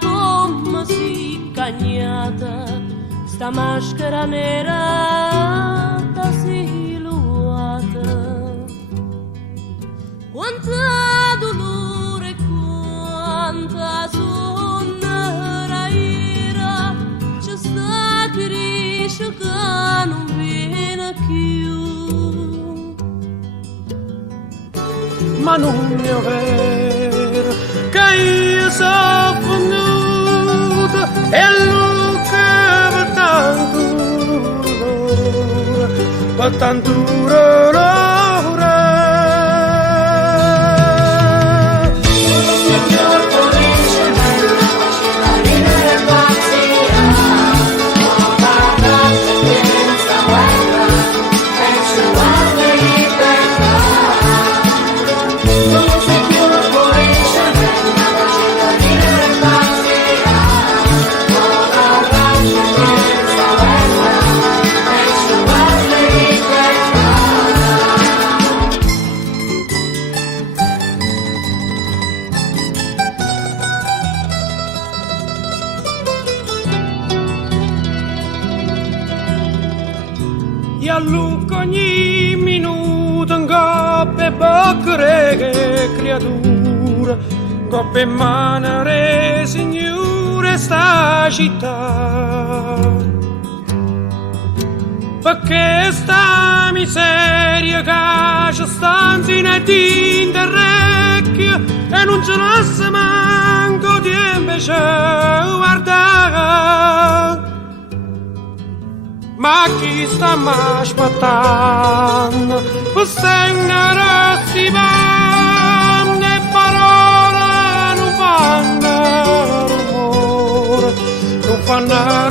come si cagnata, sta maschera nera da siluata. Quanta dolore, quanta sonnera ira, c'è sta che riesce che non viene più. Ma non è vero che io sono venuto e lui che per tanto dolore. E a lungo ogni minuto in coppe boccare che creatura, coppe manare signore sta città. Perché sta miseria che ci stanza in interrecchio e non ce l'ha manco di invece guardare. Ma chi sta aspettando? Postengere sti vanno e parole non fanno rumore, non fanno